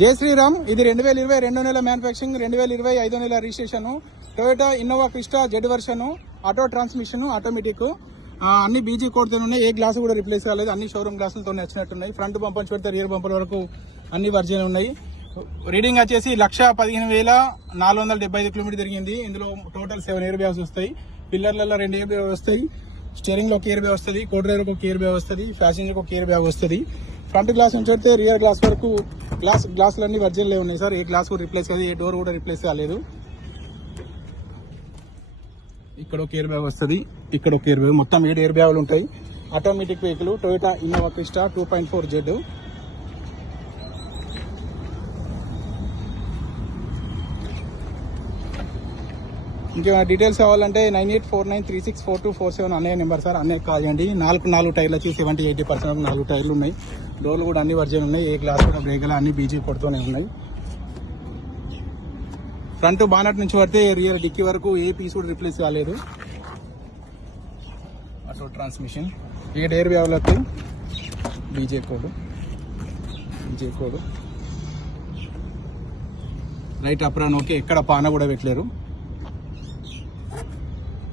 జై శ్రీరామ్. ఇది 2020 2వ నెల మ్యానుఫ్యాక్చరింగ్, 2020 5వ నెల registration. Toyota Innova Crysta Z version, auto transmission, automatic. అన్ని బీజీ కోడ్తో ఉన్నాయి. ఏ గ్లాస్ కూడా రిప్లేస్ కాలేదు. అన్ని షోరూమ్ గ్లాసులతో వచ్చినట్టున్నాయి. ఫ్రంట్ బంపర్ పెడితే రియర్ బంపర్ వరకు అన్ని వర్జన్ ఉన్నాయి. రీడింగ్ వచ్చేసి 1,15,475 కిలోమీటర్ తిరిగింది. ఇందులో టోటల్ 7 ఎయిర్ బ్యాగ్స్ వస్తాయి. పిల్లర్లలో 2 ఎయిర్ బ్యాగ్ వస్తాయి. స్టీరింగ్ లో ఒక ఎయిర్ బ్యాగ్ వస్తుంది. కో డ్రైవర్ ఒక ఎయిర్ బ్యాగ్ వస్తుంది. ప్యాసింజర్ ఒక ఎయిర్ బ్యాగ్ వస్తుంది. ఫ్రంట్ గ్లాస్ నుంచి పెడితే రియర్ గ్లాస్ వరకు గ్లాసులన్నీ వర్జన్లే ఉన్నాయి సార్. ఏ గ్లాస్ కూడా రిప్లేస్ కాదు, ఏ డోర్ కూడా రిప్లేస్ కాలేదు. ఇక్కడ ఒక ఎయిర్ బ్యాగ్ వస్తుంది, ఇక్కడ ఒక ఎయిర్ బ్యాగ్, మొత్తం 7 ఎయిర్ బ్యాగులు ఉంటాయి. Automatic vehicle Toyota Innova Crysta 2.4 Z. ఇంకేమైనా డీటెయిల్స్ కావాలంటే 9849364247 అన్నయ్య నెంబర్ సార్. అన్నయ్య కాల్ చేయండి. 4 టైర్లు వచ్చి 70-80% 4 టైర్లు ఉన్నాయి. డోర్లు కూడా అన్ని వర్జన్ ఉన్నాయి. ఏ గ్లాస్ కూడా బ్రేకులు అన్ని బీజీ కొడుతూనే ఉన్నాయి. ఫ్రంట్ బానట్ నుంచి పడితే రియర్ డిక్కీ వరకు ఏ పీస్ కూడా రిప్లేస్ కాలేదు. ఆటో ట్రాన్స్మిషన్, 7 ఎయిర్ బ్యాగులకు బీజే కోడ్, రైట్ అప్రాన్ ఓకే. ఎక్కడ పాన కూడా పెట్టలేరు.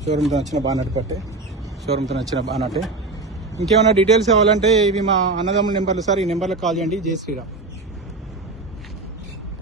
షోరూమ్తో వచ్చిన బానట్టే. ఇంకేమైనా డీటెయిల్స్ కావాలంటే ఇవి మా అన్నదమ్ముల నెంబర్లు సార్. ఈ నెంబర్లో కాల్ చేయండి. జై శ్రీరామ్.